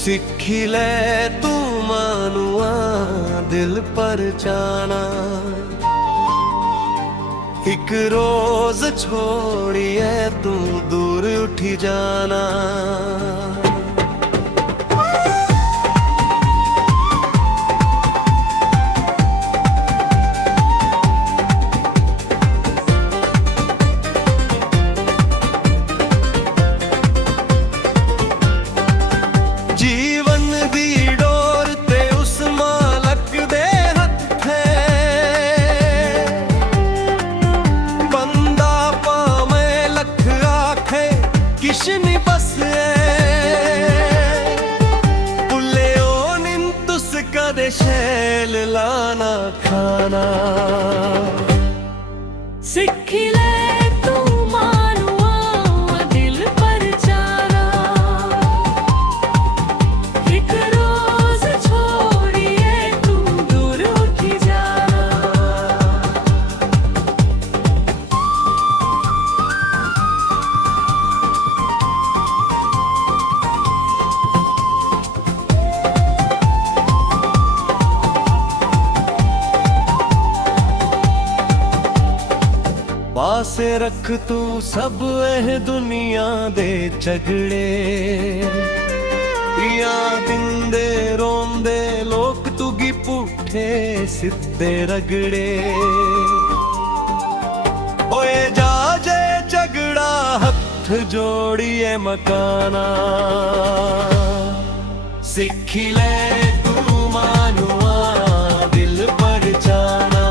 सिखी ले तू मानुआ दिल पर जाना, एक रोज छोड़िए तू दूर उठी जाना। किशनी बस पुले ओ निंतुस कदे शैल लाना खाना। सिखी ले तू मानुआ दिल पर जाना, एक रोज छोड़िए तू दूर उठी जाना। पासे रख तू सब एह दुनिया दे झगड़े, या दिंदे रोंदे लोक तुगी पुठे सिद्धे रगड़े। ओए जा जे झगड़ा हथ जोड़िए मकाना। सिखी ले तू मानुआ दिल पर जाना,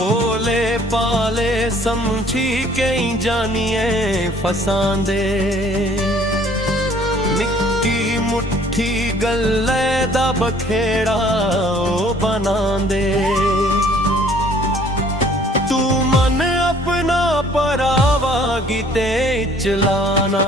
भोले पाले समझी कई जानिए फसांदे, निक्की मुट्ठी गल्ले दा बखेड़ा ओ बनांदे। तू मन अपना परावा गीते चलाना।